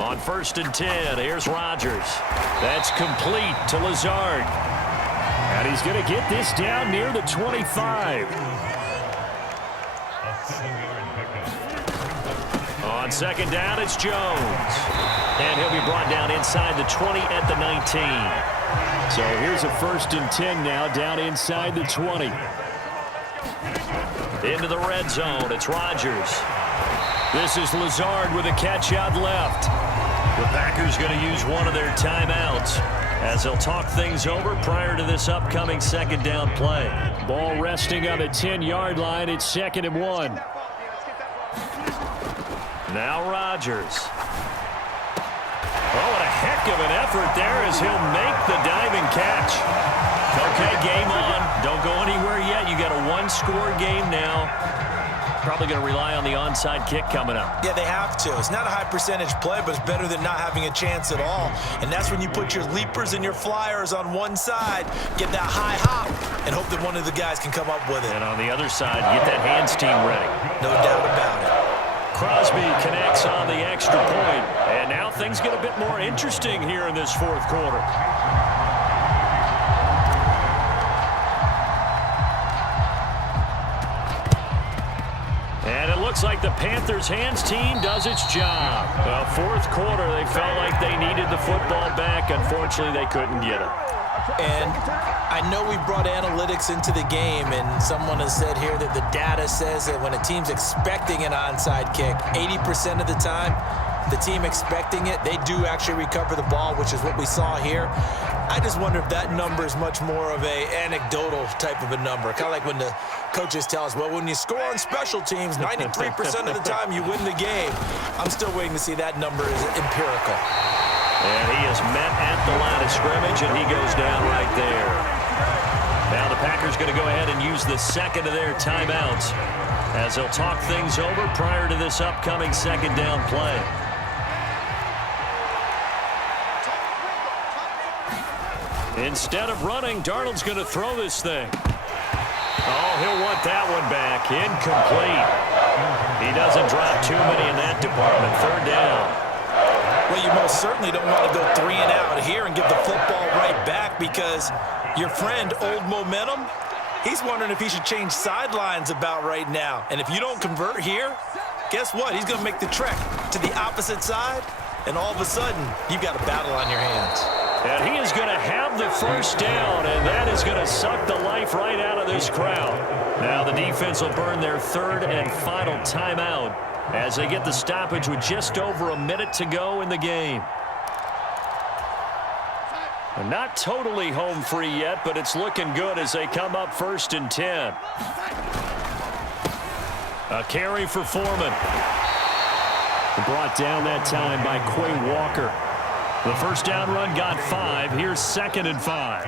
On 1st and 10, here's Rodgers. That's complete to Lazard. And he's going to get this down near the 25. On 2nd down, it's Jones. And he'll be brought down inside the 20 at the 19. So here's a 1st and 10 now, down inside the 20. Into the red zone, it's Rodgers. This is Lazard with a catch out left. The Packers going to use one of their timeouts as they'll talk things over prior to this upcoming 2nd down play. Ball resting on the 10-yard line. It's 2nd and 1. Now Rodgers. Oh, what a heck of an effort there as he'll make the diving catch. Okay, game on. Don't go anywhere yet. You got a one-score game now. Probably going to rely on the onside kick coming up. Yeah, they have to. It's not a high-percentage play, but it's better than not having a chance at all. And that's when you put your leapers and your flyers on one side, get that high hop, and hope that one of the guys can come up with it. And on the other side, get that hands team ready. No doubt about it. Crosby connects on the extra point, and now things get a bit more interesting here in this 4th quarter. And it looks like the Panthers' hands team does its job. Well, 4th quarter, they felt like they needed the football back. Unfortunately, they couldn't get it. And I know we brought analytics into the game, and someone has said here that the data says that when a team's expecting an onside kick, 80% of the time, the team expecting it, they do actually recover the ball, which is what we saw here. I just wonder if that number is much more of a anecdotal type of a number. Kind of like when the coaches tell us, well, when you score on special teams, 93% of the time you win the game. I'm still waiting to see that number is empirical. And he is met at the line of scrimmage, and he goes down right there. Now the Packers going to go ahead and use the 2nd of their timeouts as they'll talk things over prior to this upcoming 2nd down play. Instead of running, Darnold's going to throw this thing. Oh, he'll want that one back. Incomplete. He doesn't drop too many in that department. 3rd down. Well, you most certainly don't want to go 3 and out here and give the football right back because your friend, Old Momentum, he's wondering if he should change sidelines about right now. And if you don't convert here, guess what? He's going to make the trek to the opposite side, and all of a sudden, you've got a battle on your hands. And he is going to have the 1st down, and that is going to suck the life right out of this crowd. Now the defense will burn their 3rd and final timeout as they get the stoppage with just over a minute to go in the game. And not totally home free yet, but it's looking good as they come up 1st and 10. A carry for Foreman. Brought down that time by Quay Walker. The 1st down run got 5. Here's 2nd and 5.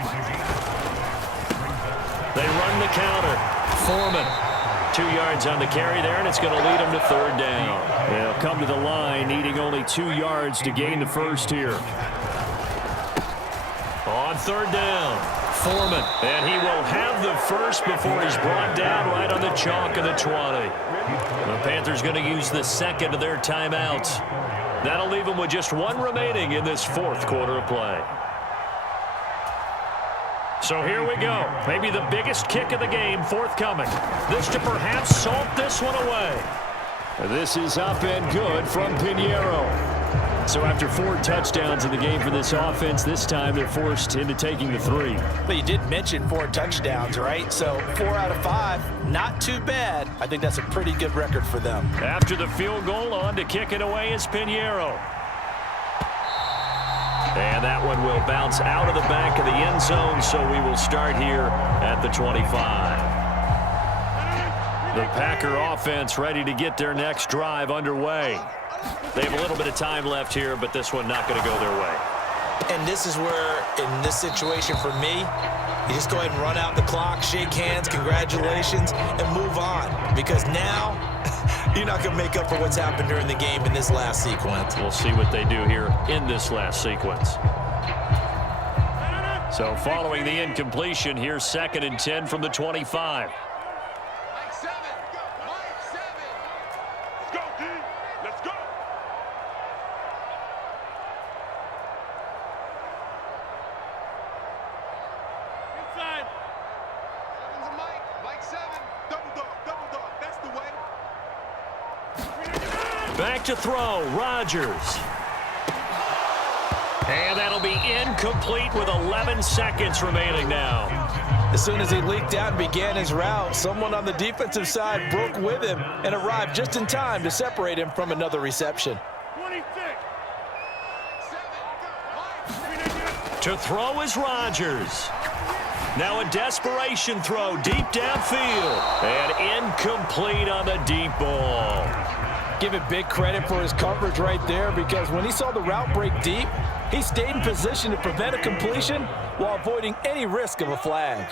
They run the counter. Foreman. 2 yards on the carry there, and it's going to lead them to 3rd down. They'll come to the line, needing only 2 yards to gain the 1st here. On 3rd down, Foreman. And he will have the 1st before he's brought down right on the chalk of the 20. The Panthers going to use the 2nd of their timeouts. That'll leave them with just 1 remaining in this 4th quarter of play. So here we go. Maybe the biggest kick of the game forthcoming. This to perhaps salt this one away. This is up and good from Pinheiro. So after 4 touchdowns in the game for this offense, this time they're forced into taking the 3. But you did mention 4 touchdowns, right? So 4 out of 5, not too bad. I think that's a pretty good record for them. After the field goal, on to kick it away is Pinheiro. And that one will bounce out of the back of the end zone, so we will start here at the 25. The Packer offense ready to get their next drive underway. They have a little bit of time left here, but this one not going to go their way. And this is where, in this situation for me, you just go ahead and run out the clock, shake hands, congratulations, and move on. Because now, you're not going to make up for what's happened during the game in this last sequence. We'll see what they do here in this last sequence. So following the incompletion, here's 2nd and 10 from the 25. Back to throw, Rodgers. And that'll be incomplete with 11 seconds remaining now. As soon as he leaked out and began his route, someone on the defensive side broke with him and arrived just in time to separate him from another reception. To throw is Rodgers. Now a desperation throw deep downfield. And incomplete on the deep ball. Give it big credit for his coverage right there, because when he saw the route break deep, he stayed in position to prevent a completion while avoiding any risk of a flag.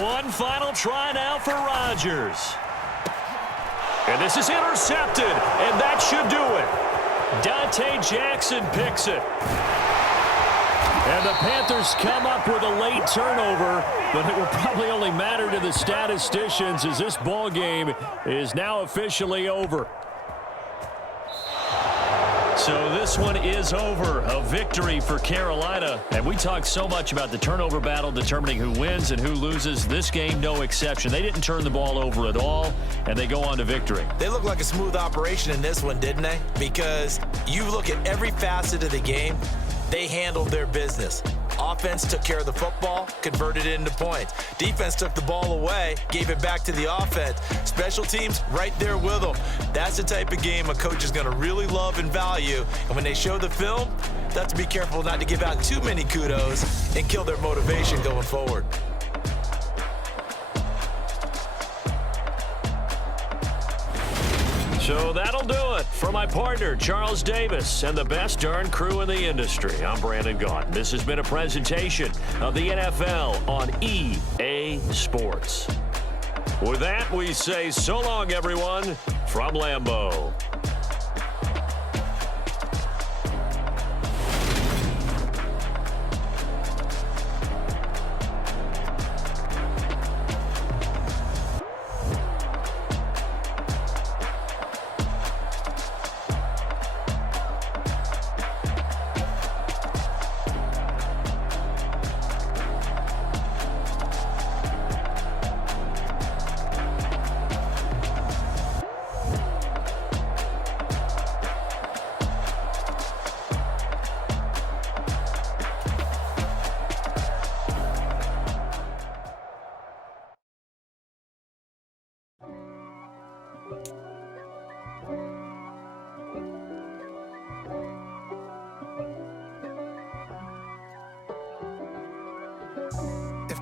One final try now for Rodgers. And this is intercepted, and that should do it. Dante Jackson picks it. And the Panthers come up with a late turnover, but it will probably only matter to the statisticians as this ball game is now officially over. So this one is over. A victory for Carolina. And we talk so much about the turnover battle determining who wins and who loses. This game, no exception. They didn't turn the ball over at all, and they go on to victory. They look like a smooth operation in this one, didn't they? Because you look at every facet of the game, they handled their business. Offense took care of the football, converted it into points. Defense took the ball away, gave it back to the offense. Special teams right there with them. That's the type of game a coach is going to really love and value. And when they show the film, they have to be careful not to give out too many kudos and kill their motivation going forward. So that'll do it for my partner, Charles Davis, and the best darn crew in the industry. I'm Brandon Gaudin. This has been a presentation of the NFL on EA Sports. With that, we say so long, everyone, from Lambeau.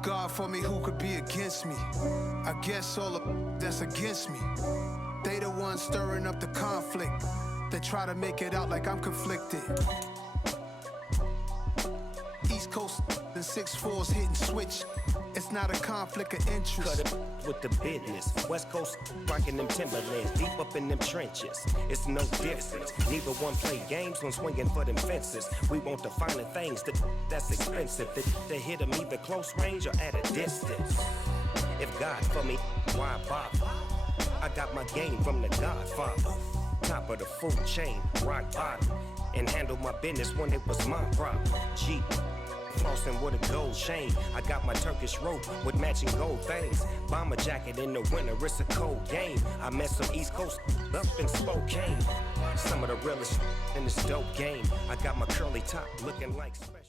God for me, who could be against me? I guess all of that's against me. They the ones stirring up the conflict. They try to make it out like I'm conflicted. East Coast and 6'4's hitting switch. It's not a conflict of interest. Cut it with the business. West Coast rocking them Timberlands, deep up in them trenches. It's no difference. Neither one play games when swinging for them fences. We want the finer things that's expensive. They hit them either close range or at a distance. If God for me, why bother? I got my game from the Godfather. Top of the food chain, rock bottom. And handle my business when it was my problem. G. Flossing with a gold chain. I got my Turkish rope with matching gold things. Bomber jacket in the winter, it's a cold game. I met some East Coast up in Spokane. Some of the realest in this dope game. I got my curly top looking like special.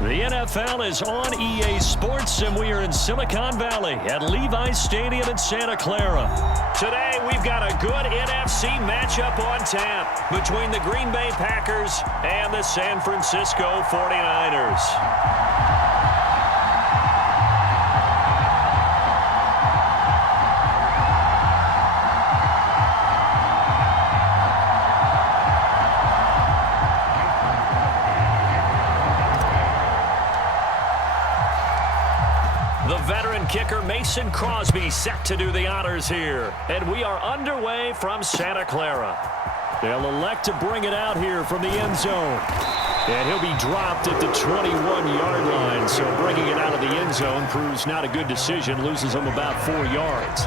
The NFL is on EA Sports, and we are in Silicon Valley at Levi's Stadium in Santa Clara. Today, we've got a good NFC matchup on tap between the Green Bay Packers and the San Francisco 49ers. Kicker Mason Crosby set to do the honors here. And we are underway from Santa Clara. They'll elect to bring it out here from the end zone. And he'll be dropped at the 21-yard line. So bringing it out of the end zone proves not a good decision. Loses him about 4 yards.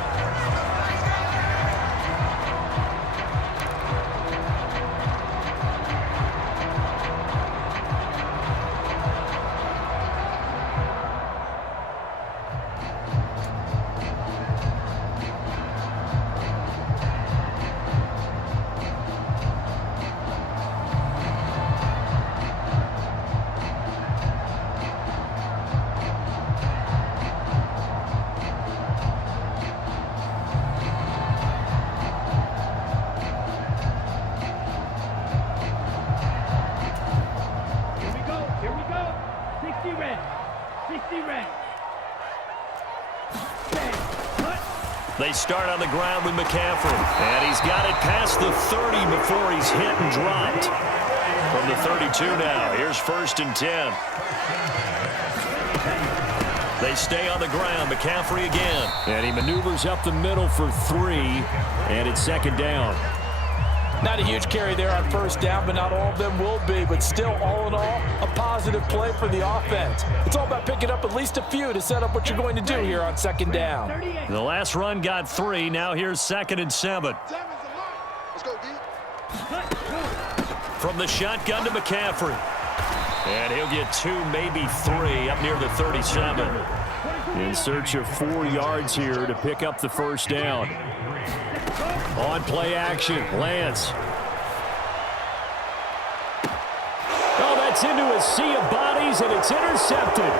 They start on the ground with McCaffrey. And he's got it past the 30 before he's hit and dropped. From the 32 now, here's 1st and 10. They stay on the ground. McCaffrey again. And he maneuvers up the middle for 3. And it's 2nd down. Not a huge carry there on 1st down, but not all of them will be. But still, all in all, a positive play for the offense. It's all about picking up at least a few to set up what you're going to do here on 2nd down. The last run got 3. Now here's 2nd and 7. Let's go, D. From the shotgun to McCaffrey. And he'll get 2, maybe 3, up near the 37. In search of 4 yards here to pick up the 1st down. On play action, Lance. Oh, that's into a sea of bodies, and it's intercepted.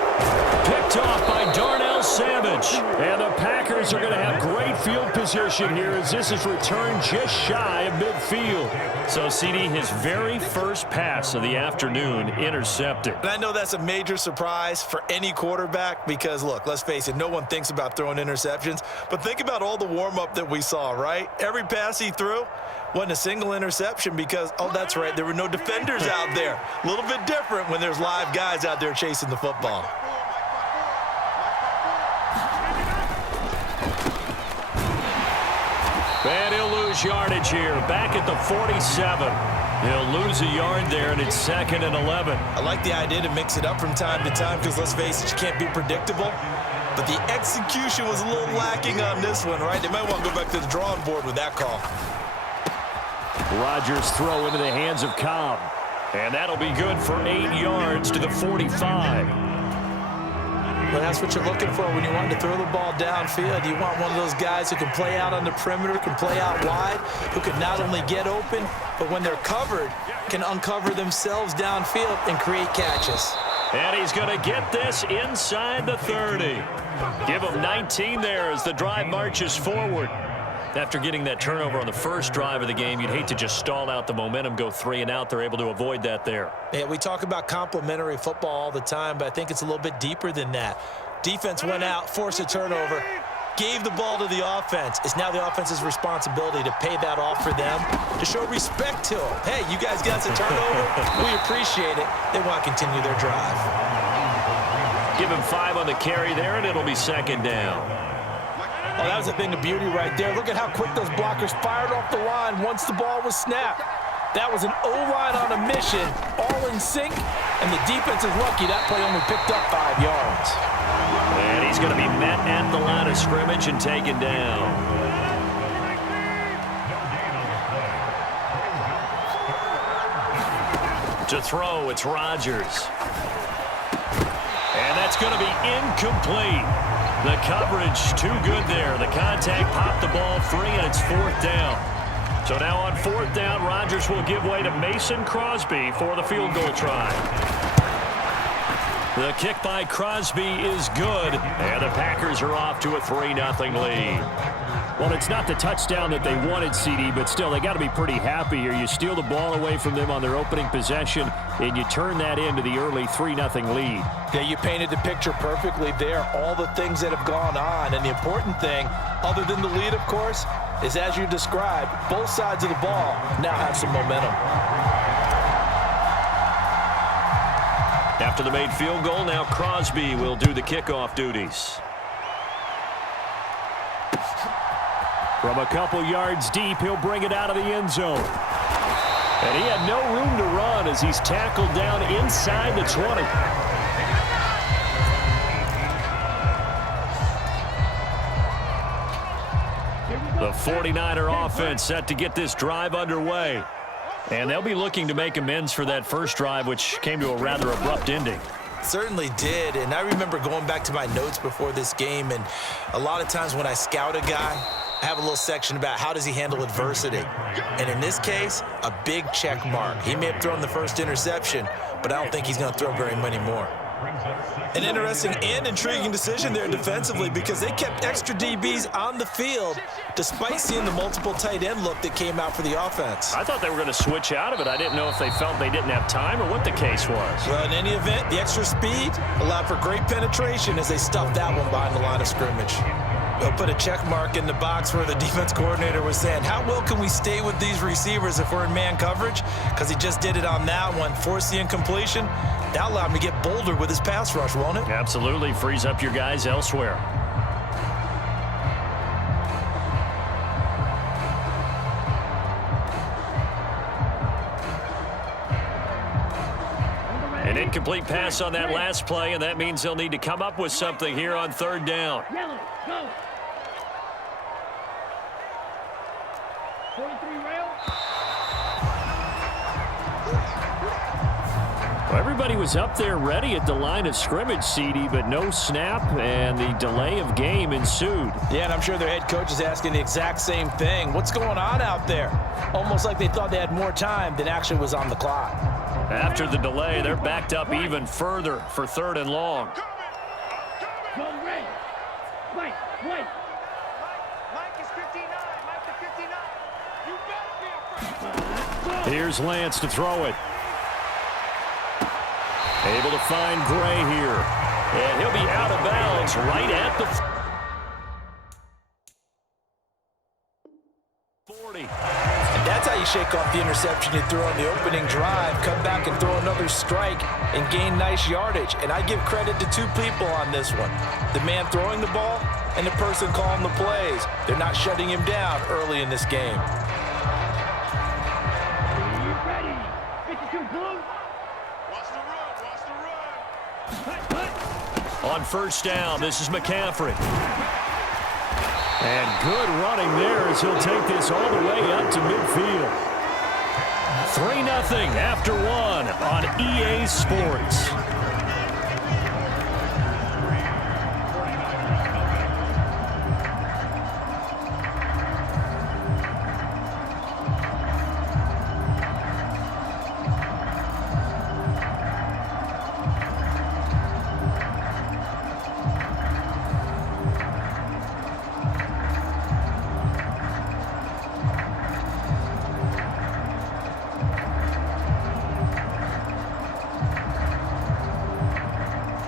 Picked off by Darnell Savage. And the Packers are going to have great field position here as this is returned just shy of midfield. So, CD, his very first pass of the afternoon intercepted. And I know that's a major surprise for any quarterback because, look, let's face it, no one thinks about throwing interceptions. But think about all the warm-up that we saw, right? Every pass he threw wasn't a single interception because, oh, that's right, there were no defenders out there. A little bit different when there's live guys out there chasing the football. And he'll lose yardage here. Back at the 47. He'll lose a yard there, and it's 2nd and 11. I like the idea to mix it up from time to time because, let's face it, you can't be predictable. But the execution was a little lacking on this one, right? They might want to go back to the drawing board with that call. Rodgers throw into the hands of Cobb. And that'll be good for 8 yards to the 45. Well, that's what you're looking for when you want to throw the ball downfield. You want one of those guys who can play out on the perimeter, can play out wide, who can not only get open, but when they're covered, can uncover themselves downfield and create catches. And he's going to get this inside the 30. Give him 19 there as the drive marches forward. After getting that turnover on the first drive of the game, you'd hate to just stall out the momentum, go 3 and out. They're able to avoid that there. Yeah, we talk about complementary football all the time, but I think it's a little bit deeper than that. Defense went out, forced a turnover, gave the ball to the offense. It's now the offense's responsibility to pay that off for them, to show respect to them. Hey, you guys got the turnover. We appreciate it. They want to continue their drive. Give him 5 on the carry there, and it'll be 2nd down. Oh, that was a thing of beauty right there. Look at how quick those blockers fired off the line once the ball was snapped. That was an O-line on a mission, all in sync, and the defense is lucky that play only picked up 5 yards. And he's going to be met at the line of scrimmage and taken down. To throw, it's Rodgers. And that's going to be incomplete. The coverage too good there. The contact popped the ball free, and it's 4th down. So now on 4th down, Rodgers will give way to Mason Crosby for the field goal try. The kick by Crosby is good, and the Packers are off to a 3-0 lead. Well, it's not the touchdown that they wanted, CD, but still, they got to be pretty happy here. You steal the ball away from them on their opening possession, and you turn that into the early 3-0 lead. Yeah, you painted the picture perfectly there, all the things that have gone on. And the important thing, other than the lead, of course, is as you described, both sides of the ball now have some momentum. After the made field goal, now Crosby will do the kickoff duties. From a couple yards deep, he'll bring it out of the end zone. And he had no room to run as he's tackled down inside the 20. The 49er offense set to get this drive underway. And they'll be looking to make amends for that first drive, which came to a rather abrupt ending. Certainly did, and I remember going back to my notes before this game, and a lot of times when I scout a guy, I have a little section about how does he handle adversity. And in this case, a big check mark. He may have thrown the first interception, but I don't think he's going to throw very many more. An interesting and intriguing decision there defensively because they kept extra DBs on the field despite seeing the multiple tight end look that came out for the offense. I thought they were going to switch out of it. I didn't know if they felt they didn't have time or what the case was. Well, in any event, the extra speed allowed for great penetration as they stuffed that one behind the line of scrimmage. They'll put a check mark in the box where the defense coordinator was saying, how well can we stay with these receivers if we're in man coverage? Because he just did it on that one, forced the incompletion. That allowed him to get bolder with his pass rush, won't it? Absolutely. Frees up your guys elsewhere. An incomplete pass on that last play, and that means they'll need to come up with something here on third down. Yellow, go. 43 rail. Well, everybody was up there ready at the line of scrimmage, CD, but no snap, and the delay of game ensued. Yeah, and I'm sure their head coach is asking the exact same thing. What's going on out there? Almost like they thought they had more time than actually was on the clock. After the delay, they're backed up even further for third and long. Go red. White, white. Mike is 59. Mike is 59. You better be afraid. Here's Lance to throw it. Able to find Gray here. And he'll be out of bounds right at the 40. And that's how you shake off the interception you threw on the opening drive, come back and throw another strike and gain nice yardage. And I give credit to two people on this one. The man throwing the ball and the person calling the plays. They're not shutting him down early in this game. Are you ready? 52 blue. Watch the run. Watch the run. Cut, cut. On first down, this is McCaffrey. And good running there as he'll take this all the way up to midfield. 3-0 after one on EA Sports.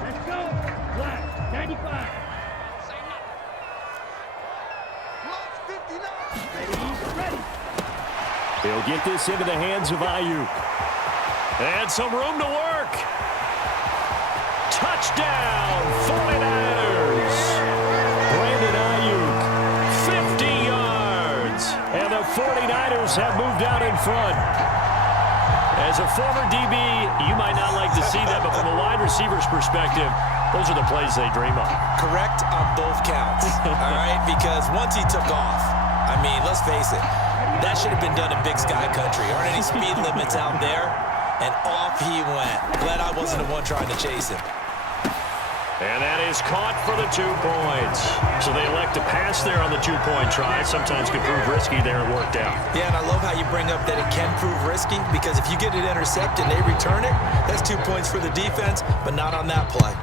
Let's go. Black, 95. Block's 59. Ready, ready. He'll get this into the hands of Ayuk. And some room to work. Touchdown, 49ers. Brandon Ayuk, 50 yards. And the 49ers have moved out in front. As a former DB, you might not like to see that, but from a wide receiver's perspective, those are the plays they dream of. Correct on both counts, all right? Because once he took off, I mean, let's face it, that should have been done in Big Sky Country. Aren't any speed limits out there? And off he went. Glad I wasn't the one trying to chase him. And that is caught for the 2 points. So they elect to pass there on the 2-point try. Sometimes could prove risky there. It worked out. Yeah, and I love how you bring up that it can prove risky, because if you get it intercepted and they return it, that's 2 points for the defense, but not on that play.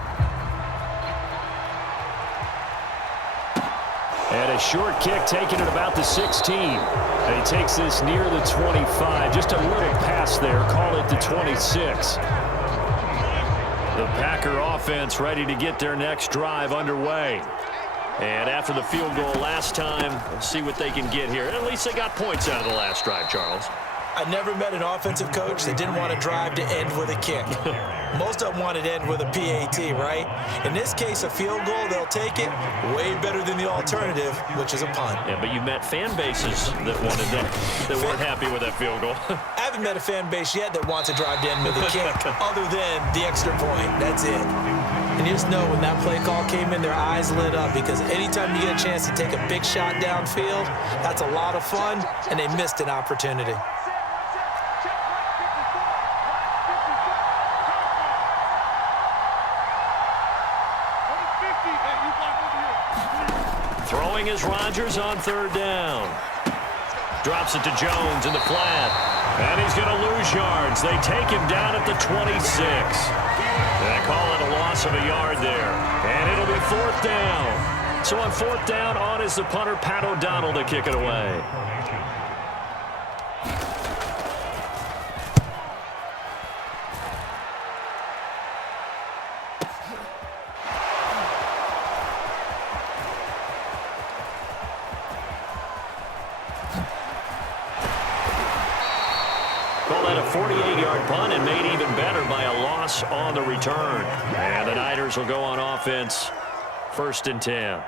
And a short kick taken at about the 16. And he takes this near the 25. Just a little pass there. Call it the 26. The Packer offense ready to get their next drive underway. And after the field goal last time, we'll see what they can get here. At least they got points out of the last drive, Charles. I never met an offensive coach that didn't want a drive to end with a kick. Most of them want it to end with a PAT, right? In this case, a field goal, they'll take it. Way better than the alternative, which is a punt. Yeah, but you met fan bases that wanted that, that weren't happy with that field goal. I haven't met a fan base yet that wants a drive to end with a kick, other than the extra point. That's it. And you just know when that play call came in, their eyes lit up, because anytime you get a chance to take a big shot downfield, that's a lot of fun, and they missed an opportunity. Throwing is Rodgers on third down. Drops it to Jones in the flat. And he's going to lose yards. They take him down at the 26. They call it a loss of a yard there. And it'll be fourth down. So on fourth down, on is the punter, Pat O'Donnell, to kick it away. led a 48-yard punt and made even better by a loss on the return. And the Niners will go on offense, 1st and 10.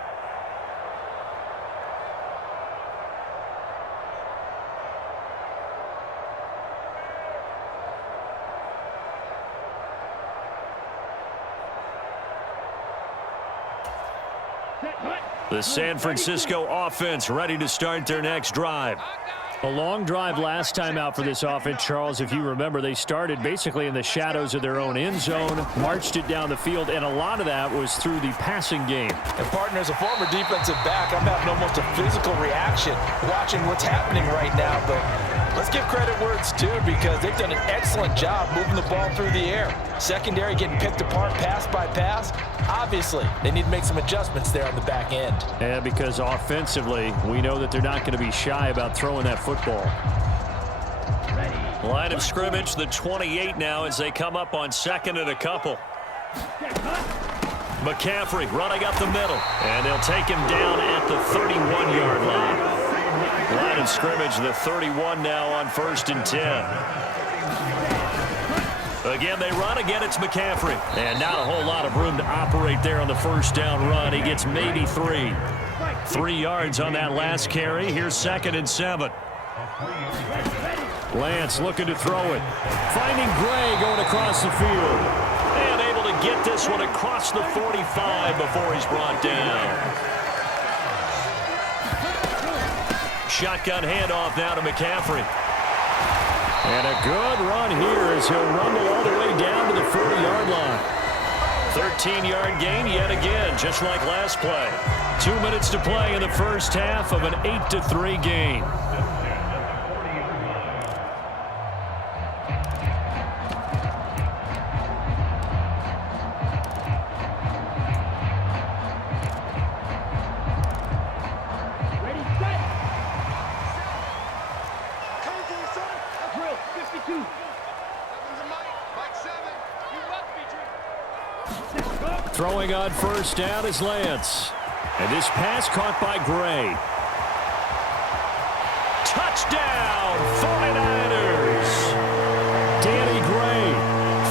The San Francisco offense ready to start their next drive. A long drive last time out for this offense, Charles. If you remember, they started basically in the shadows of their own end zone, marched it down the field, and a lot of that was through the passing game. And, partner, as a former defensive back, I'm having almost a physical reaction watching what's happening right now. But let's give credit where it's due, because they've done an excellent job moving the ball through the air. Secondary getting picked apart pass by pass. Obviously, they need to make some adjustments there on the back end. And because offensively, we know that they're not going to be shy about throwing that football. Line of scrimmage, the 28 now as they come up on 2nd and a couple. McCaffrey running up the middle, and they'll take him down at the 31-yard line. Line of scrimmage, the 31 now on 1st and 10. Again, they run. Again, it's McCaffrey. And not a whole lot of room to operate there on the 1st down run. He gets maybe 3. 3 yards on that last carry. Here's 2nd and 7. Lance looking to throw it. Finding Gray going across the field. And able to get this one across the 45 before he's brought down. Shotgun handoff now to McCaffrey. And a good run here as he'll rumble all the way down to the 40-yard line. 13-yard gain yet again, just like last play. 2 minutes to play in the first half of an 8-3 game. Throwing on 1st down is Lance. And this pass caught by Gray. Touchdown, 49ers. Danny Gray.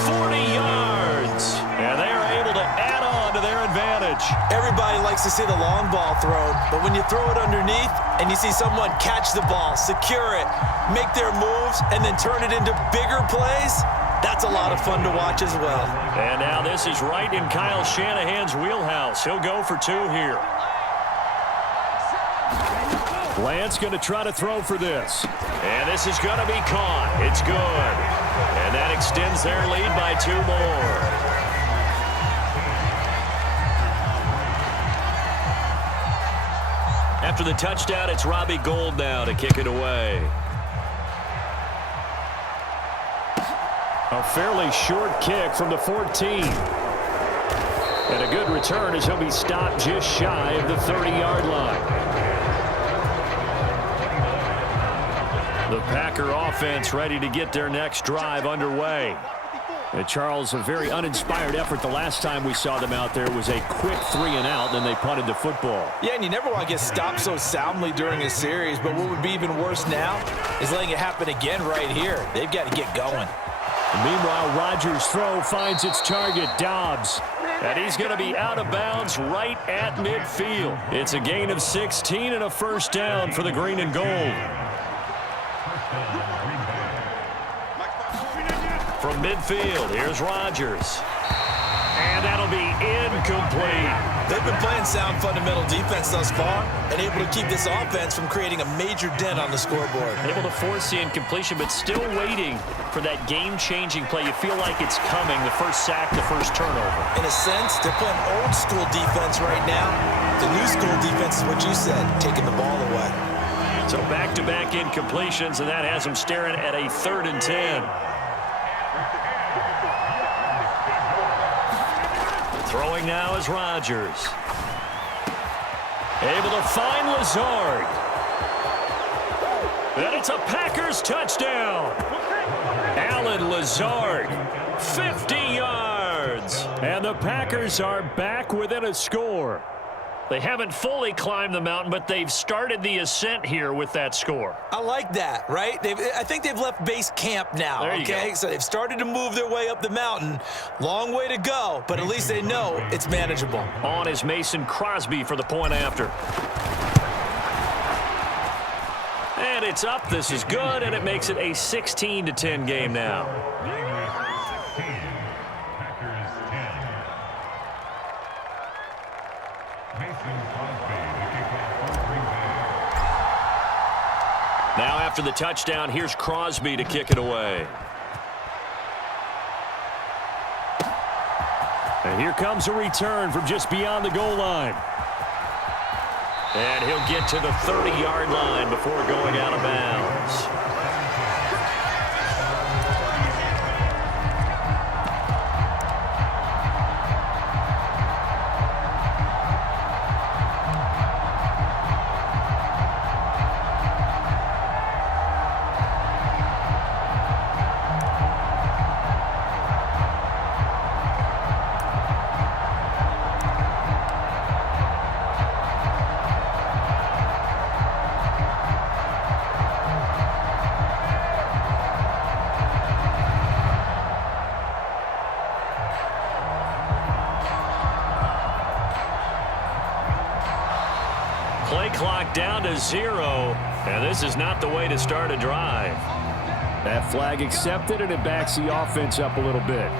40 yards. And they are able to add on to their advantage. Everybody likes to see the long ball thrown, but when you throw it underneath and you see someone catch the ball, secure it, make their moves, and then turn it into bigger plays, that's a lot of fun to watch as well. And now this is right in Kyle Shanahan's wheelhouse. He'll go for 2 here. Lance going to try to throw for this. And this is going to be caught. It's good. And that extends their lead by 2 more. After the touchdown, it's Robbie Gould now to kick it away. A fairly short kick from the 14. And a good return as he'll be stopped just shy of the 30-yard line. The Packer offense ready to get their next drive underway. And Charles, a very uninspired effort the last time we saw them out there was a quick 3-and-out, then they punted the football. Yeah, and you never want to get stopped so soundly during a series, but what would be even worse now is letting it happen again right here. They've got to get going. Meanwhile, Rodgers' throw finds its target, Dobbs. And he's going to be out of bounds right at midfield. It's a gain of 16 and a 1st down for the green and gold. From midfield, here's Rodgers. And that'll be incomplete. They've been playing sound fundamental defense thus far and able to keep this offense from creating a major dent on the scoreboard. Able to force the incompletion, but still waiting for that game-changing play. You feel like it's coming, the first sack, the first turnover. In a sense, they're playing old-school defense right now. The new-school defense is what you said, taking the ball away. So back-to-back incompletions, and that has them staring at a 3rd and 10. Throwing now is Rodgers. Able to find Lazard. And it's a Packers touchdown. Allen Lazard, 50 yards. And the Packers are back within a score. They haven't fully climbed the mountain, but they've started the ascent here with that score. I like that, right? I think they've left base camp now, there you okay? go. So they've started to move their way up the mountain. Long way to go, but at least they know it's manageable. On is Mason Crosby for the point after. And it's up. This is good, and it makes it a 16-10 game now. Now after the touchdown, here's Crosby to kick it away. And here comes a return from just beyond the goal line. And he'll get to the 30-yard line before going out of bounds. Play clock down to 0, and this is not the way to start a drive. That flag accepted, and it backs the offense up a little bit.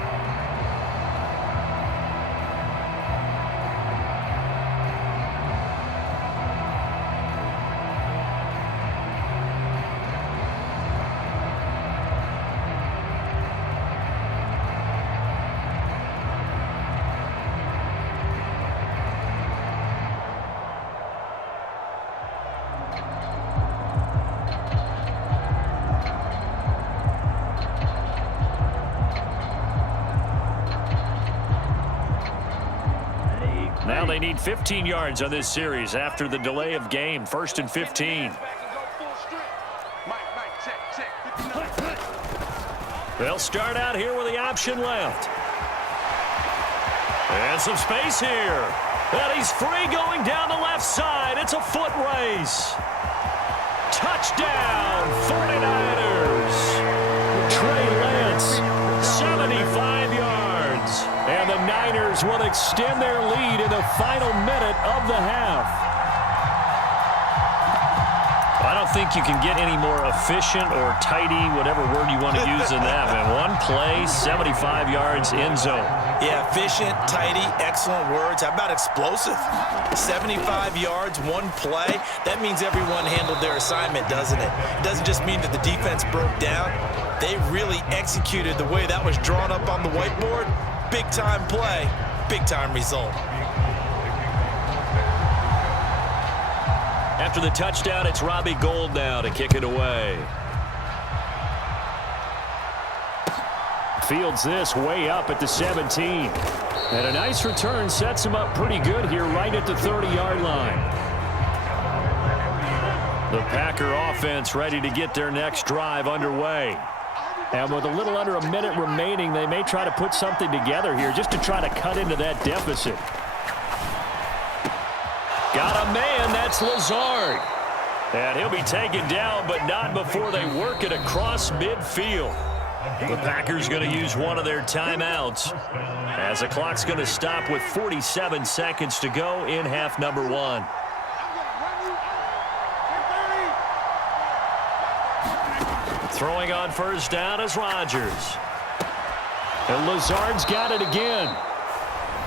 Now they need 15 yards on this series after the delay of game. 1st and 15. They'll start out here with the option left. And some space here. And he's free going down the left side. It's a foot race. Touchdown, 49ers. Trey Lance, 75 yards. And the Niners will extend their lead in the final minute of the half. I don't think you can get any more efficient or tidy, whatever word you want to use in that, man. One play, 75 yards, end zone. Yeah, efficient, tidy, excellent words. How about explosive? 75 yards, one play. That means everyone handled their assignment, doesn't it? It doesn't just mean that the defense broke down. They really executed the way that was drawn up on the whiteboard. Big-time play, big-time result. After the touchdown, it's Robbie Gould now to kick it away. Fields this way up at the 17. And a nice return sets him up pretty good here right at the 30-yard line. The Packer offense ready to get their next drive underway. And with a little under a minute remaining, they may try to put something together here just to try to cut into that deficit. Got a man, that's Lazard. And he'll be taken down, but not before they work it across midfield. The Packers going to use one of their timeouts as the clock's going to stop with 47 seconds to go in half number 1. Throwing on first down is Rodgers. And Lazard's got it again.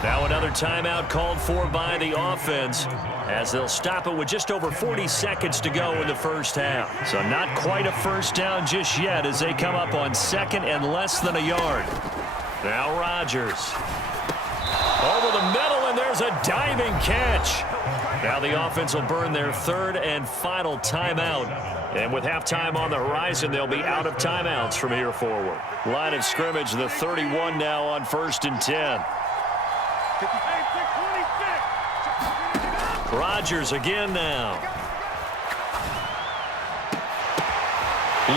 Now another timeout called for by the offense as they'll stop it with just over 40 seconds to go in the first half. So not quite a first down just yet as they come up on 2nd and less than a yard. Now Rodgers. Over the middle, and there's a diving catch. Now the offense will burn their 3rd and final timeout. And with halftime on the horizon, they'll be out of timeouts from here forward. Line of scrimmage, the 31 now on 1st and 10. Rodgers again now.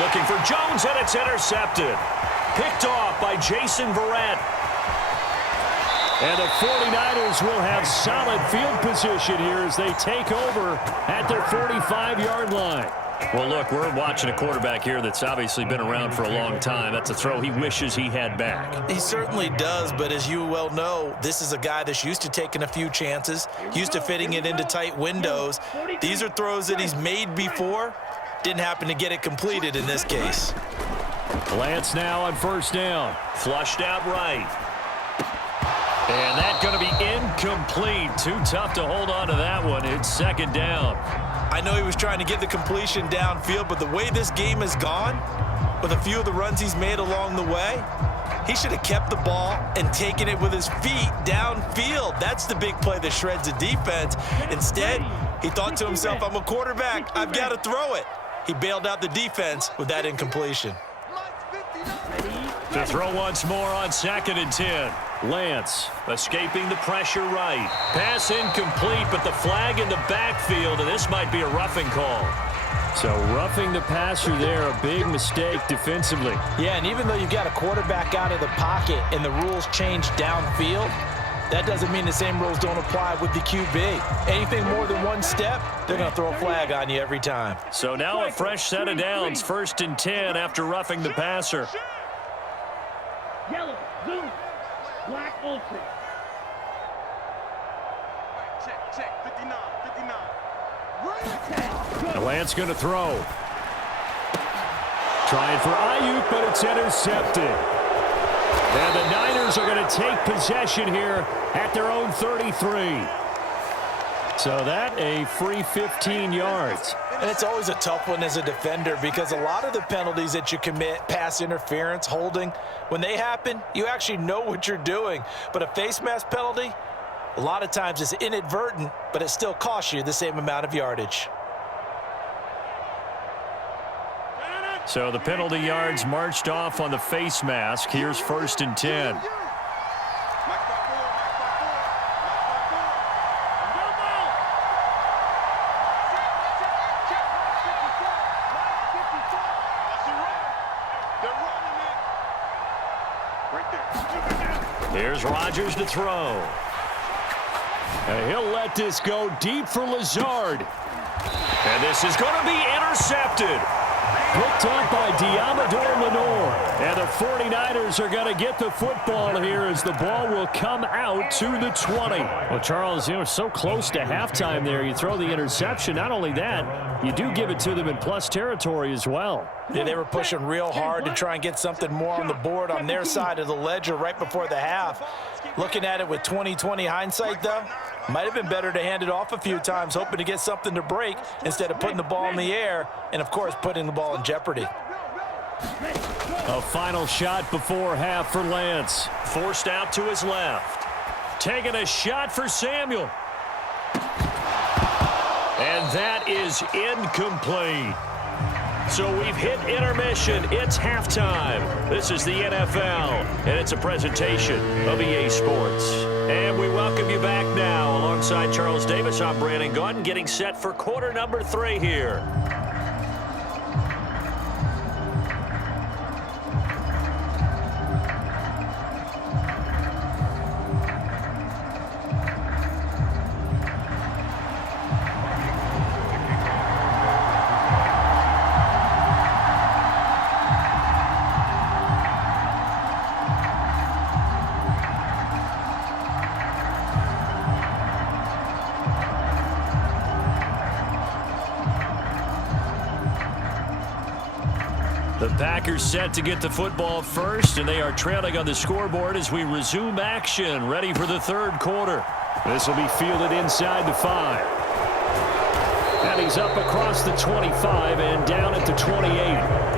Looking for Jones, and it's intercepted. Picked off by Jason Verrett. And the 49ers will have solid field position here as they take over at their 45-yard line. Well, look, we're watching a quarterback here that's obviously been around for a long time. That's a throw he wishes he had back. He certainly does, but as you well know, this is a guy that's used to taking a few chances, used to fitting it into tight windows. These are throws that he's made before. Didn't happen to get it completed in this case. Lance now on first down. Flushed out right. And that's going to be incomplete. Too tough to hold on to that one. It's second down. I know he was trying to get the completion downfield, but the way this game has gone, with a few of the runs he's made along the way, he should have kept the ball and taken it with his feet downfield. That's the big play that shreds the defense. Instead, he thought to himself, I'm a quarterback. I've got to throw it. He bailed out the defense with that incompletion. To throw once more on 2nd and 10. Lance escaping the pressure right. Pass incomplete, but the flag in the backfield, and this might be a roughing call. So roughing the passer there, a big mistake defensively. Yeah, and even though you've got a quarterback out of the pocket and the rules change downfield, that doesn't mean the same rules don't apply with the QB. Anything more than one step, they're going to throw a flag on you every time. So now a fresh set of downs, 1st and 10 after roughing the passer. Yellow, zoom, black, Olsen. Check, 59. Lance going to throw. Trying for Ayuk, but it's intercepted. And the Niners are going to take possession here at their own 33. So that a free 15 yards. And it's always a tough one as a defender because a lot of the penalties that you commit, pass interference, holding, when they happen, you actually know what you're doing. But a face mask penalty, a lot of times it's inadvertent, but it still costs you the same amount of yardage. So the penalty yards marched off on the face mask. Here's 1st and 10. Here's Rodgers to throw. And he'll let this go deep for Lazard. And this is going to be intercepted. Picked up by Diamador Lenore. And the 49ers are going to get the football here as the ball will come out to the 20. Well, Charles, you know, so close to halftime there. You throw the interception. Not only that, you do give it to them in plus territory as well. Yeah, they were pushing real hard to try and get something more on the board on their side of the ledger right before the half. Looking at it with 20/20 hindsight, though, might have been better to hand it off a few times, hoping to get something to break instead of putting the ball in the air and, of course, putting the ball in jeopardy. A final shot before half for Lance. Forced out to his left. Taking a shot for Samuel. And that is incomplete. So we've hit intermission. It's halftime. This is the NFL, and it's a presentation of EA Sports. And we welcome you back now. Alongside Charles Davis, I'm Brandon Gaudin, getting set for quarter number 3 here. The Packers set to get the football first, and they are trailing on the scoreboard as we resume action, ready for the 3rd quarter. This will be fielded inside the 5. And he's up across the 25 and down at the 28.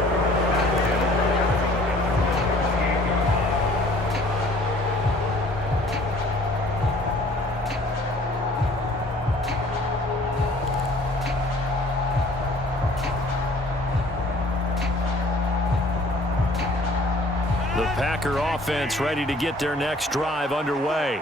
The Packer offense ready to get their next drive underway.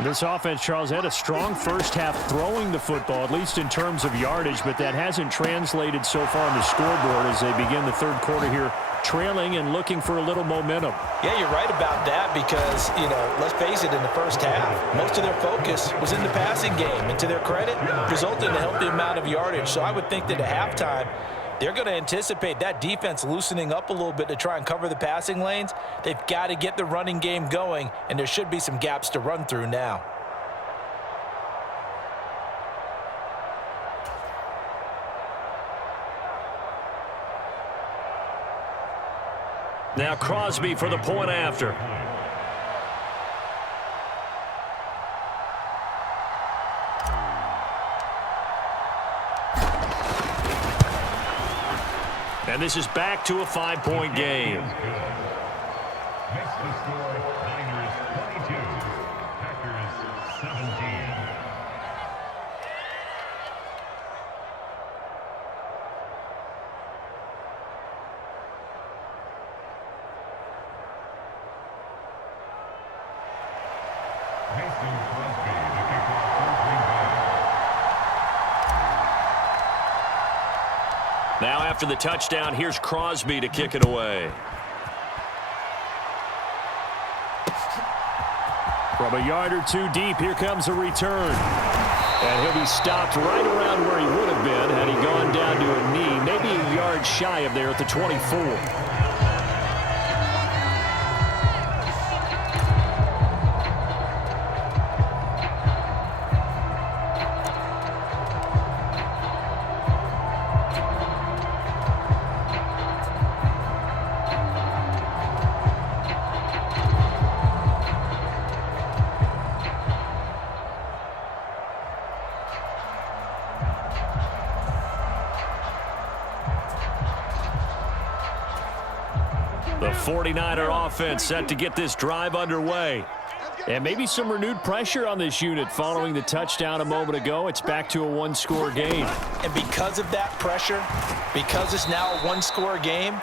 This offense, Charles, had a strong first half throwing the football, at least in terms of yardage, but that hasn't translated so far on the scoreboard as they begin the 3rd quarter here trailing and looking for a little momentum. Yeah, you're right about that because, let's face it, in the first half, most of their focus was in the passing game. And to their credit, resulted in a healthy amount of yardage. So I would think that at halftime, they're going to anticipate that defense loosening up a little bit to try and cover the passing lanes. They've got to get the running game going, and there should be some gaps to run through now. Now Crosby for the point after. And this is back to a 5-point game. Makes the score Niners 22, Packers 17. Now after the touchdown, here's Crosby to kick it away. From a yard or two deep, here comes a return. And he'll be stopped right around where he would have been had he gone down to a knee, maybe a yard shy of there at the 24. The 49er offense set to get this drive underway. And maybe some renewed pressure on this unit following the touchdown a moment ago. It's back to a one-score game. And because of that pressure, because it's now a one-score game,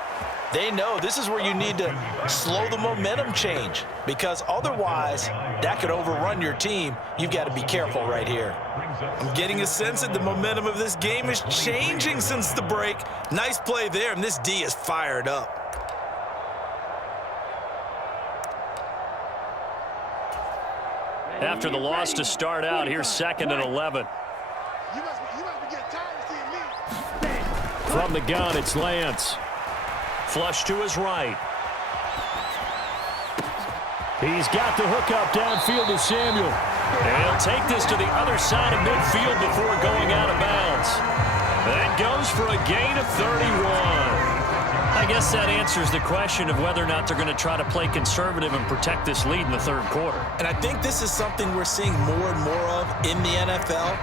they know this is where you need to slow the momentum change, because otherwise that could overrun your team. You've got to be careful right here. I'm getting a sense that the momentum of this game is changing since the break. Nice play there, and this D is fired up. After the loss to start out, here's 2nd and 11. You must be getting tired of seeing me. From the gun, it's Lance. Flush to his right. He's got the hook up downfield to Samuel. And he'll take this to the other side of midfield before going out of bounds. That goes for a gain of 31. I guess that answers the question of whether or not they're going to try to play conservative and protect this lead in the third quarter. And I think this is something we're seeing more and more of in the NFL.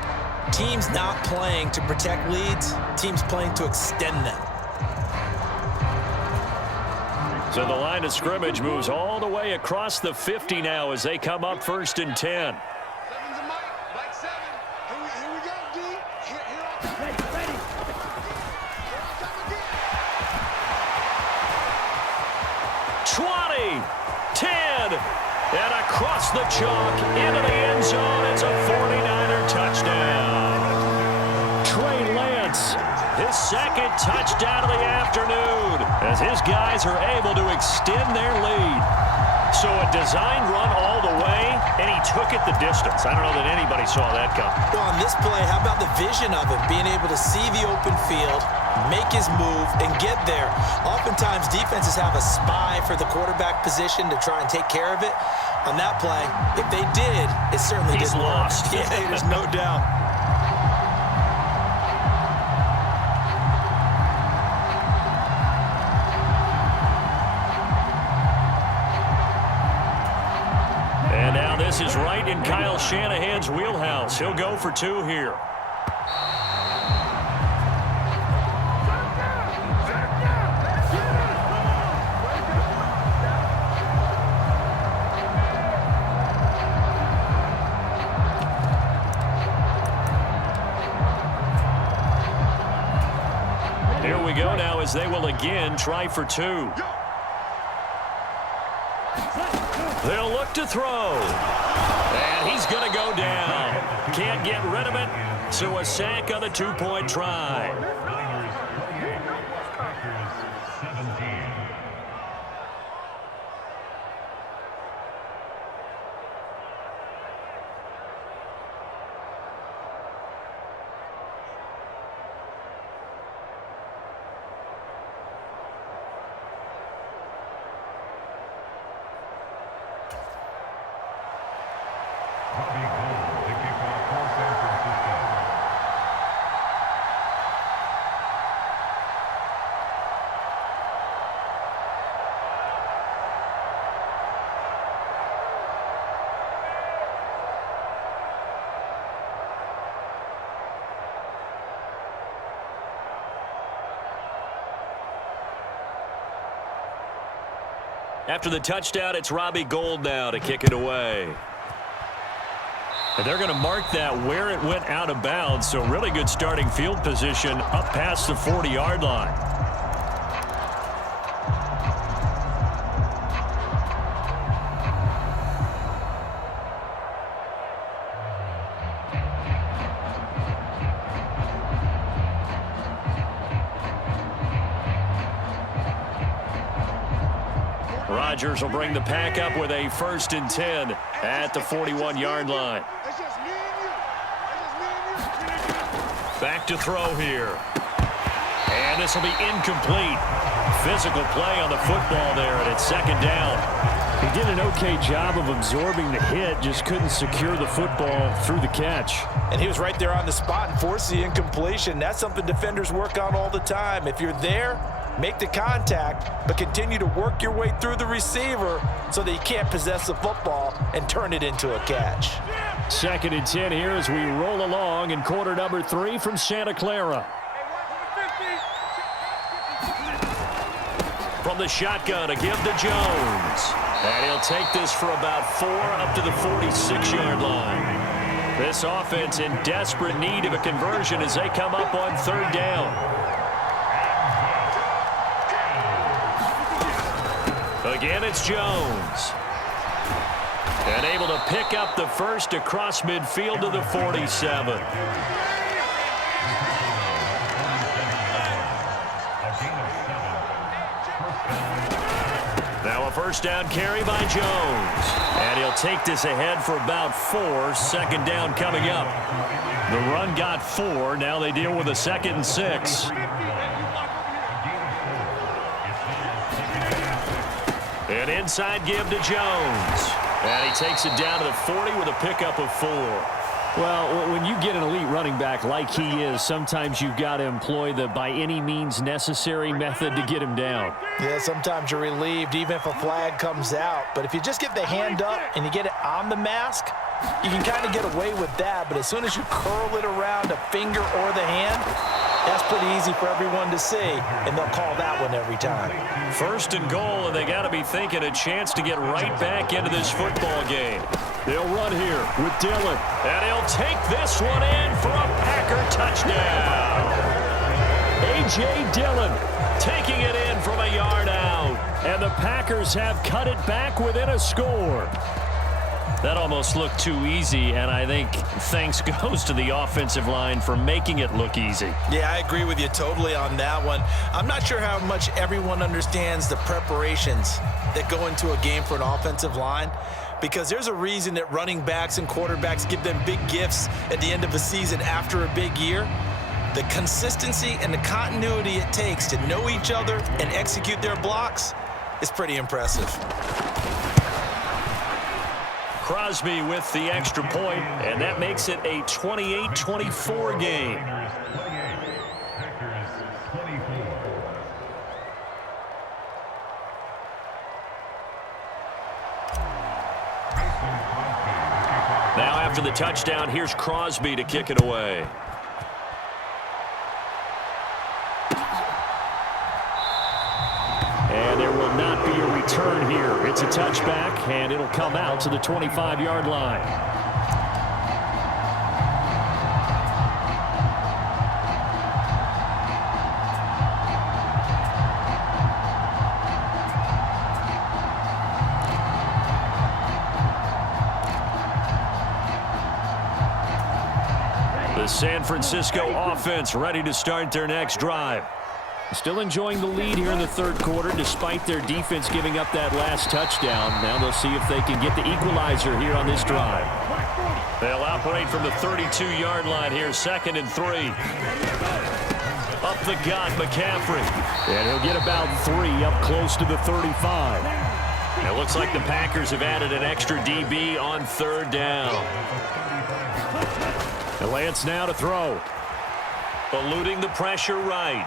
Teams not playing to protect leads, teams playing to extend them. So the line of scrimmage moves all the way across the 50 now as they come up 1st and 10. Seven's a Mike 7. Here we go, D. Here I come. Ready. Here I come again. 20, 10, and across the chalk into the end zone. It's a 49er touchdown. Trey Lance, his 2nd touchdown of the afternoon as his guys are able to extend their lead. So a designed run all the way, and he took it the distance. I don't know that anybody saw that come. Well, on this play, how about the vision of him, being able to see the open field, make his move, and get there. Oftentimes, defenses have a spy for the quarterback position to try and take care of it. On that play, if they did, it certainly didn't work. Lost. Yeah, there's no doubt. And now this is right in Kyle Shanahan's wheelhouse. He'll go for 2 here. Here we go now as they will again try for 2. They'll look to throw. And he's going to go down. Can't get rid of it. So a sack on the 2-point try. Niners 28, Packers 17. After the touchdown, it's Robbie Gould now to kick it away. And they're going to mark that where it went out of bounds, so really good starting field position up past the 40-yard line. Rodgers will bring the pack up with a 1st and 10 at the 41-yard line. Back to throw here. And this will be incomplete. Physical play on the football there, and it's 2nd down. He did an okay job of absorbing the hit, just couldn't secure the football through the catch. And he was right there on the spot and forced the incompletion. That's something defenders work on all the time. If you're there, make the contact, but continue to work your way through the receiver so that you can't possess the football and turn it into a catch. 2nd and 10 here as we roll along in quarter number 3 from Santa Clara. From the shotgun, a give to Jones. And he'll take this for about 4 up to the 46-yard line. This offense in desperate need of a conversion as they come up on 3rd down. Again, it's Jones. And able to pick up the 1st across midfield to the 47. Now a 1st down carry by Jones. And he'll take this ahead for about 4. 2nd down coming up. The run got 4. Now they deal with a 2nd and 6. An inside give to Jones. And he takes it down to the 40 with a pickup of 4. Well, when you get an elite running back like he is, sometimes you've got to employ the by any means necessary method to get him down. Yeah, sometimes you're relieved even if a flag comes out. But if you just get the hand up and you get it on the mask, you can kind of get away with that. But as soon as you curl it around a finger or the hand, that's pretty easy for everyone to see, and they'll call that one every time. 1st and goal, and they got to be thinking a chance to get right back into this football game. They'll run here with Dillon. And he'll take this one in for a Packer touchdown. A.J. Dillon Taking it in from a yard out. And the Packers have cut it back within a score. That almost looked too easy, and I think thanks goes to the offensive line for making it look easy. Yeah, I agree with you totally on that one. I'm not sure how much everyone understands the preparations that go into a game for an offensive line, because there's a reason that running backs and quarterbacks give them big gifts at the end of a season after a big year. The consistency and the continuity it takes to know each other and execute their blocks is pretty impressive. Crosby with the extra point, and that makes it a 28-24 game. Now after the touchdown, here's Crosby to kick it away. And there will not be a return here. It's a touchback, and it'll come out to the 25-yard line. The San Francisco offense ready to start their next drive. Still enjoying the lead here in the 3rd quarter despite their defense giving up that last touchdown. Now they'll see if they can get the equalizer here on this drive. They'll operate from the 32-yard line here, 2nd and 3. Up the gut, McCaffrey. And he'll get about 3 up close to the 35. It looks like the Packers have added an extra DB on 3rd down. And Lance now to throw. Eluding the pressure right.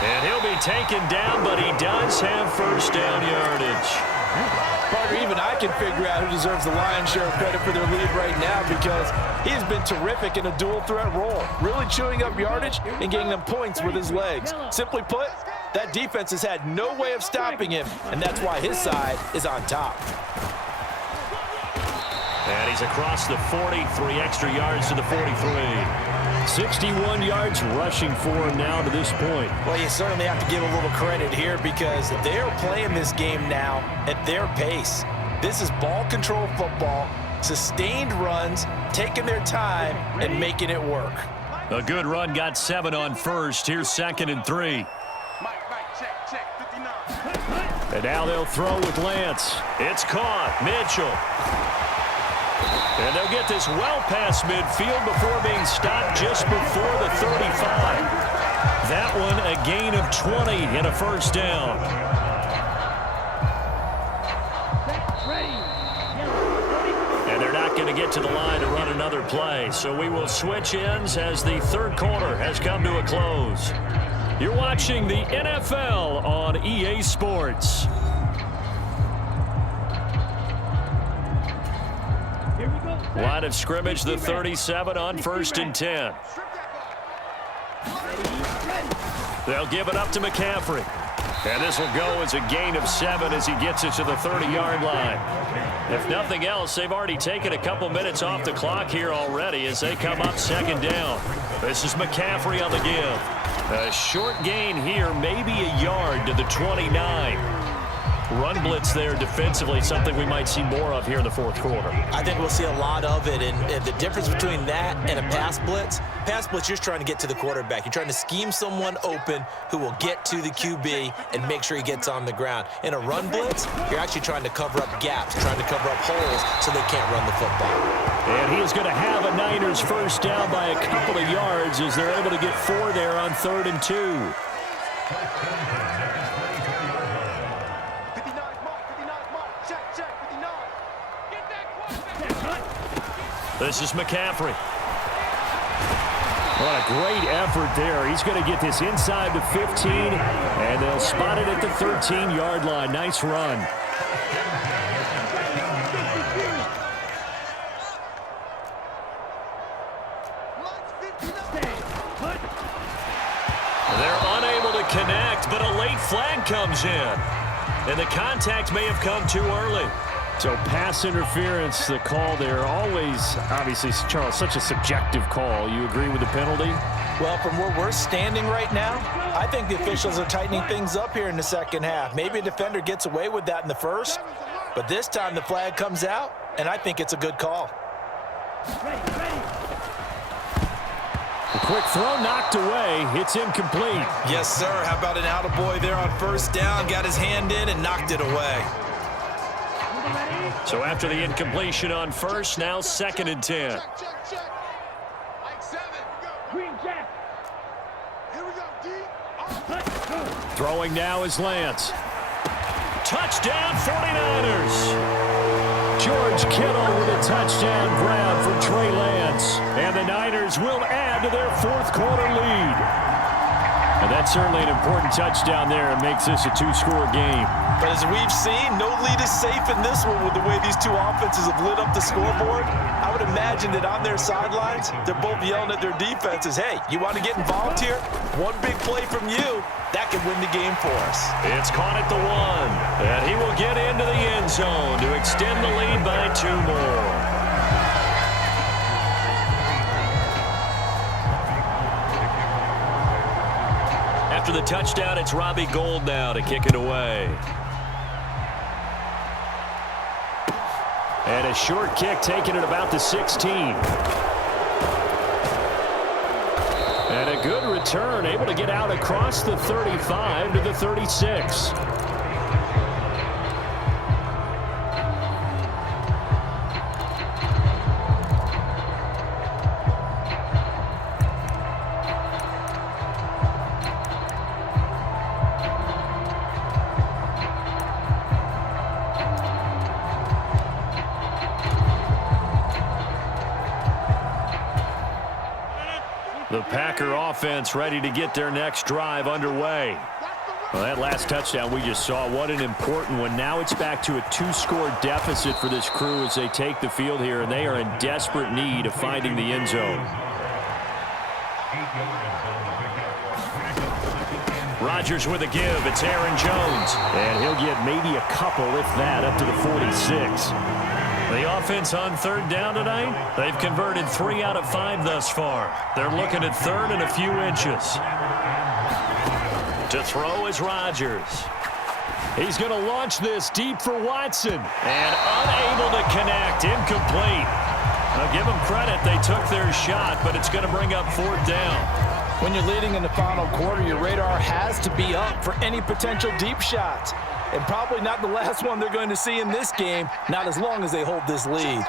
And he'll be taken down, but he does have 1st down yardage. Parker, even I can figure out who deserves the lion's share of credit for their lead right now, because he's been terrific in a dual threat role, really chewing up yardage and getting them points with his legs. Simply put, That defense has had no way of stopping him, and that's why his side is on top. And he's across the 40, 3 extra yards to the 43. 61 yards rushing for him now to this point. Well, you certainly have to give a little credit here because they're playing this game now at their pace. This is ball control football, sustained runs, taking their time, and making it work. A good run got 7 on first. Here's 2nd and 3. Check, 59. And now they'll throw with Lance. It's caught. Mitchell. And they'll get this well past midfield before being stopped just before the 35. That one a gain of 20 and a first down. And they're not going to get to the line to run another play. So we will switch ends as the third quarter has come to a close. You're watching the NFL on EA Sports. Line of scrimmage, the 37 on 1st and 10. They'll give it up to McCaffrey. And this will go as a gain of 7 as he gets it to the 30-yard line. If nothing else, they've already taken a couple minutes off the clock here already as they come up 2nd down. This is McCaffrey on the give. A short gain here, maybe a yard to the 29. Run blitz there defensively, something we might see more of here in the 4th quarter. I think we'll see a lot of it, and the difference between that and a pass blitz, you're just trying to get to the quarterback. You're trying to scheme someone open who will get to the QB and make sure he gets on the ground. In a run blitz, you're actually trying to cover up gaps, trying to cover up holes so they can't run the football. And he is going to have a Niners first down by a couple of yards as they're able to get 4 there on 3rd and 2. This is McCaffrey. What a great effort there. He's going to get this inside the 15, and they'll spot it at the 13-yard line. Nice run. They're unable to connect, but a late flag comes in. And the contact may have come too early. So pass interference, the call there, always, obviously, Charles, such a subjective call. You agree with the penalty? Well, from where we're standing right now, I think the officials are tightening things up here in the second half. Maybe a defender gets away with that in the first, but this time the flag comes out, and I think it's a good call. A quick throw knocked away. It's incomplete. Yes, sir. How about an attaboy there on first down? Got his hand in and knocked it away. So after the incompletion on first, now 2nd and 10. Check. Like 7. Green Jack. Here we go, D. Throwing now is Lance. Touchdown 49ers. George Kittle with a touchdown grab for Trey Lance. And the Niners will add to their 4th quarter lead. And that's certainly an important touchdown there and makes this a 2-score game. But as we've seen, no lead is safe in this one with the way these two offenses have lit up the scoreboard. I would imagine that on their sidelines, they're both yelling at their defenses, hey, you want to get involved here? One big play from you, that can win the game for us. It's caught at the 1, and he will get into the end zone to extend the lead by 2 more. After the touchdown, it's Robbie Gould now to kick it away. And a short kick taken at about the 16. And a good return, able to get out across the 35 to the 36. The Packer offense ready to get their next drive underway. Well, that last touchdown we just saw, what an important one. Now it's back to a 2-score deficit for this crew as they take the field here, and they are in desperate need of finding the end zone. 8 yards on the pickup. Rodgers with a give. It's Aaron Jones. And he'll get maybe a couple, if that, up to the 46. The offense on third down tonight, they've converted 3 out of 5 thus far. They're looking at third and a few inches. To throw is Rodgers. He's going to launch this deep for Watson. And unable to connect. Incomplete. Now give them credit. They took their shot, but it's going to bring up 4th down. When you're leading in the final quarter, your radar has to be up for any potential deep shots. And probably not the last one they're going to see in this game, not as long as they hold this lead.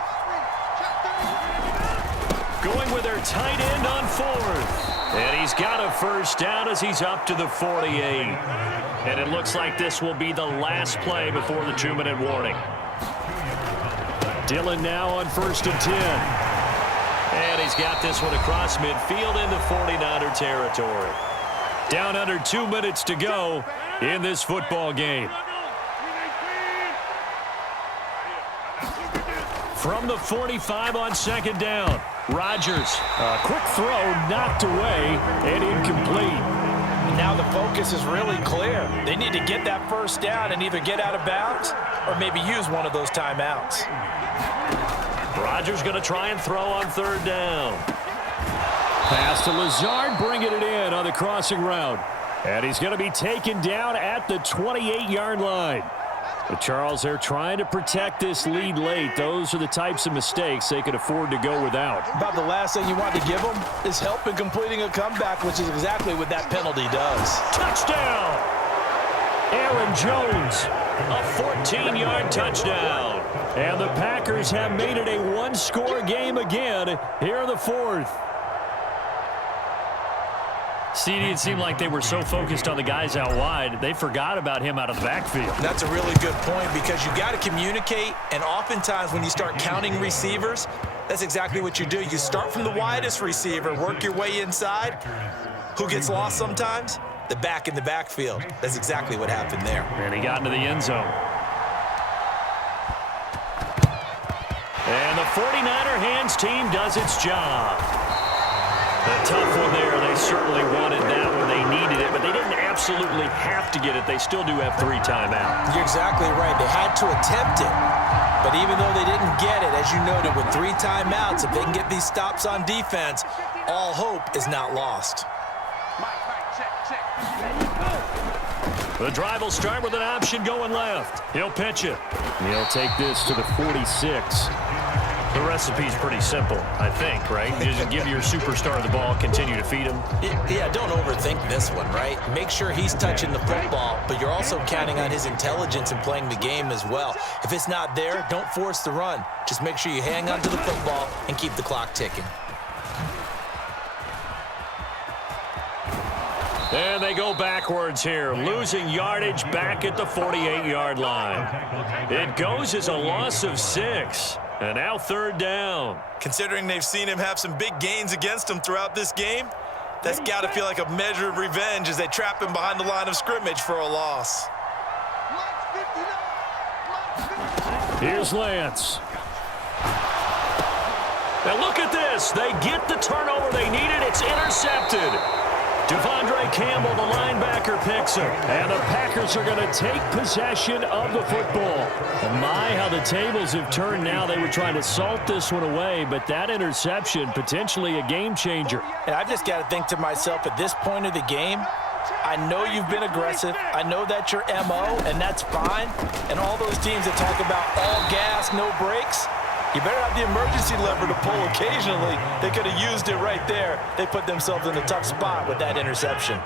Going with their tight end on 4th. And he's got a first down as he's up to the 48. And it looks like this will be the last play before the 2-minute warning. Dillon now on 1st and 10. And he's got this one across midfield into 49er territory. Down under 2 minutes to go in this football game. From the 45 on 2nd down, Rodgers. A quick throw knocked away and incomplete. Now the focus is really clear. They need to get that first down and either get out of bounds or maybe use one of those timeouts. Rodgers going to try and throw on 3rd down. Pass to Lazard, bringing it in on the crossing route. And he's going to be taken down at the 28-yard line. But Charles, they're trying to protect this lead late. Those are the types of mistakes they could afford to go without. About the last thing you want to give them is help in completing a comeback, which is exactly what that penalty does. Touchdown! Aaron Jones, a 14-yard touchdown. And the Packers have made it a one-score game again here in the 4th. CD, it seemed like they were so focused on the guys out wide, they forgot about him out of the backfield. That's a really good point because you got to communicate, and oftentimes when you start counting receivers, that's exactly what you do. You start from the widest receiver, work your way inside. Who gets lost sometimes? The back in the backfield. That's exactly what happened there. And he got into the end zone. And the 49er hands team does its job. A tough one there. They certainly wanted that when they needed it, but they didn't absolutely have to get it. They still do have 3 timeouts. You're exactly right. They had to attempt it. But even though they didn't get it, as you noted, with 3 timeouts, if they can get these stops on defense, all hope is not lost. The drive will start with an option going left. He'll pitch it. He'll take this to the 46. The recipe's pretty simple, I think, right? You just give your superstar the ball, continue to feed him. Yeah, don't overthink this one, right? Make sure he's touching the football, but you're also counting on his intelligence in playing the game as well. If it's not there, don't force the run. Just make sure you hang on to the football and keep the clock ticking. And they go backwards here, losing yardage back at the 48-yard line. It goes as a loss of 6. And now 3rd down. Considering they've seen him have some big gains against him throughout this game, that's got to feel like a measure of revenge as they trap him behind the line of scrimmage for a loss. Here's Lance. Now look at this. They get the turnover they needed. It's intercepted. Devondre Campbell, the linebacker, picks him. And the Packers are going to take possession of the football. And my, how the tables have turned now. They were trying to salt this one away, but that interception, potentially a game changer. And I've just got to think to myself, at this point of the game, I know you've been aggressive. I know that's your MO, and that's fine. And all those teams that talk about all gas, no brakes, you better have the emergency lever to pull occasionally. They could have used it right there. They put themselves in a tough spot with that interception.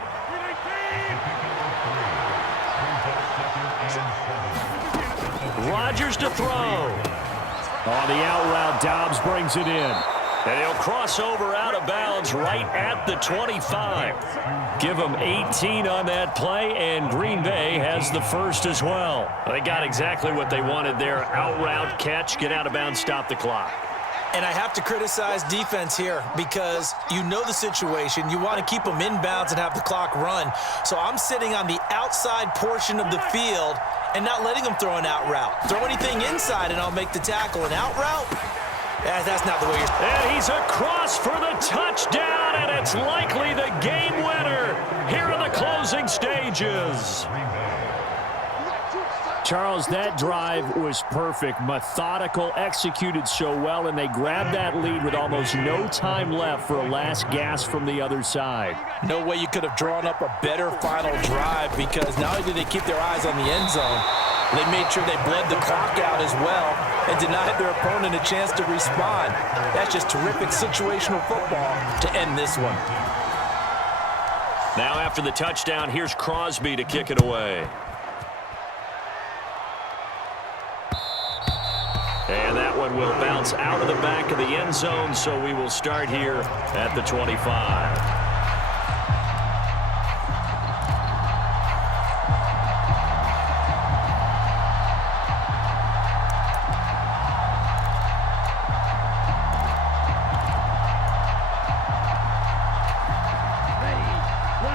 Rodgers to throw. On the out route, Dobbs brings it in. And he'll cross over out of bounds right at the 25. Give them 18 on that play, and Green Bay has the first as well. They got exactly what they wanted there. Out route, catch, get out of bounds, stop the clock. And I have to criticize defense here because you know the situation. You want to keep them inbounds and have the clock run. So I'm sitting on the outside portion of the field and not letting them throw an out route. Throw anything inside and I'll make the tackle. An out route? That's not the way you're... And he's across for the touchdown, and it's likely the game winner here in the closing stages. Charles, that drive was perfect, methodical, executed so well, and they grabbed that lead with almost no time left for a last gasp from the other side. No way you could have drawn up a better final drive, because not only did they keep their eyes on the end zone, they made sure they bled the clock out as well and denied their opponent a chance to respond. That's just terrific situational football to end this one. Now after the touchdown, here's Crosby to kick it away. And that one will bounce out of the back of the end zone, so we will start here at the 25.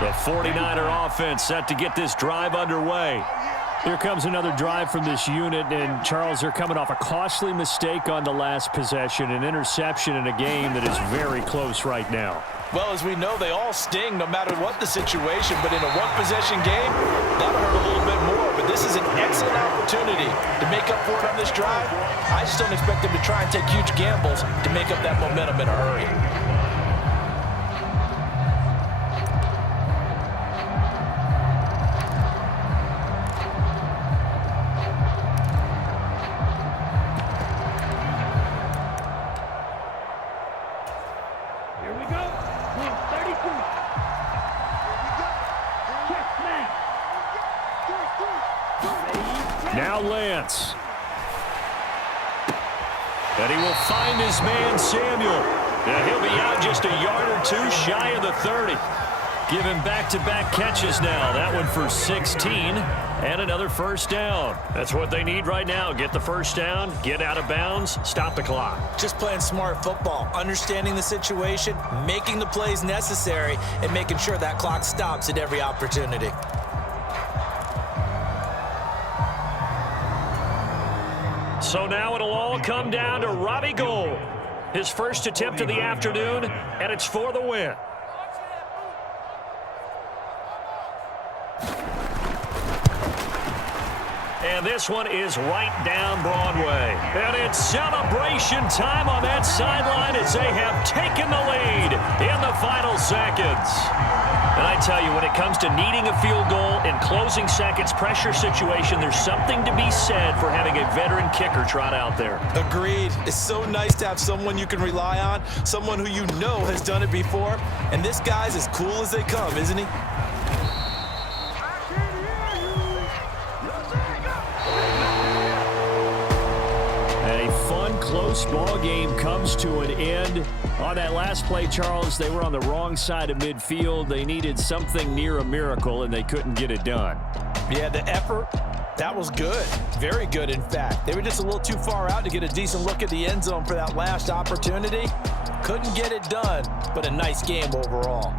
The 49er offense set to get this drive underway. Here comes another drive from this unit, and Charles, they're coming off a costly mistake on the last possession, an interception in a game that is very close right now. Well, as we know, they all sting no matter what the situation, but in a one-possession game, that'll hurt a little bit more. But this is an excellent opportunity to make up for it on this drive. I just don't expect them to try and take huge gambles to make up that momentum in a hurry. Now Lance. And he will find his man, Samuel. And he'll be out just a yard or two shy of the 30. Give him back-to-back catches now. That one for 16 and another first down. That's what they need right now. Get the first down, get out of bounds, stop the clock. Just playing smart football, understanding the situation, making the plays necessary, and making sure that clock stops at every opportunity. So now it'll all come down to Robbie Gould. His first attempt of the afternoon, and it's for the win. And this one is right down Broadway. And it's celebration time on that sideline as they have taken the lead in the final seconds. And I tell you, when it comes to needing a field goal in closing seconds, pressure situation, there's something to be said for having a veteran kicker trot out there. Agreed. It's so nice to have someone you can rely on, someone who you know has done it before. And this guy's as cool as they come, isn't he? Close ball game comes to an end. On that last play, Charles, they were on the wrong side of midfield. They needed something near a miracle, and they couldn't get it done. Yeah, the effort, that was good. Very good, in fact. They were just a little too far out to get a decent look at the end zone for that last opportunity. Couldn't get it done, but a nice game overall.